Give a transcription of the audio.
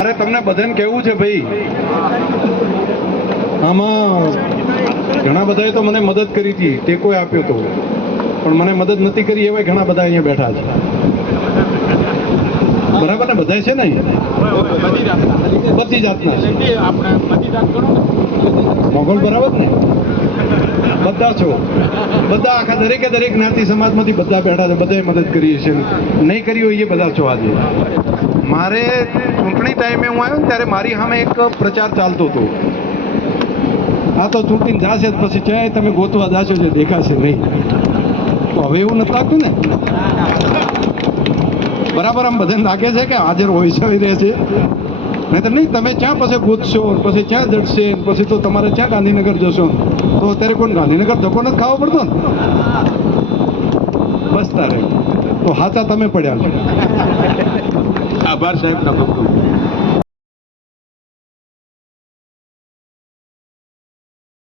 અરે, તમને બધાને કેવું છે ભાઈ? આમાં ઘણા બધાએ તો મને મદદ કરી હતી, ટેકો આપ્યો તો. પણ મને મદદ નથી કરી એવા ઘણા બધા અહીંયા બેઠા છે. બરાબર ને બધા છે ને અહીંયા? બધી જાતના. મોગલ બરાબર ને? બધા છો. બધા આખા દરેકે દરેક જ્ઞાતિ સમાજમાંથી બધા બેઠા છે બધાએ મદદ કરીએ છે. નહીં કરી હોય એ બધા છો આજે. મારે ચૂંટણી ટાઈમે હું આવ્યો ને ત્યારે મારી સામે એક પ્રચાર ચાલતો હતો. આ તો ચૂંટણી જાશે પછી ચાહે તમે ગોતવા જાશો જે દેખાશે નહીં. તો હવે એવું નથી લાગતું ને? બરાબર બધાને લાગે છે કે હાજર હોય છે રહે છે. નહીં તો નહીં, તમે ક્યાં પછી ગોતશો પછી ક્યાં જડશે, પછી તો તમારે ક્યાં ગાંધીનગર જશો? તો અત્યારે કોઈ ગાંધીનગર ધક્કો નથી ખાવો પડતો ને? બસ તારે. તો હાચા તમે પડ્યા આભાર સાહેબ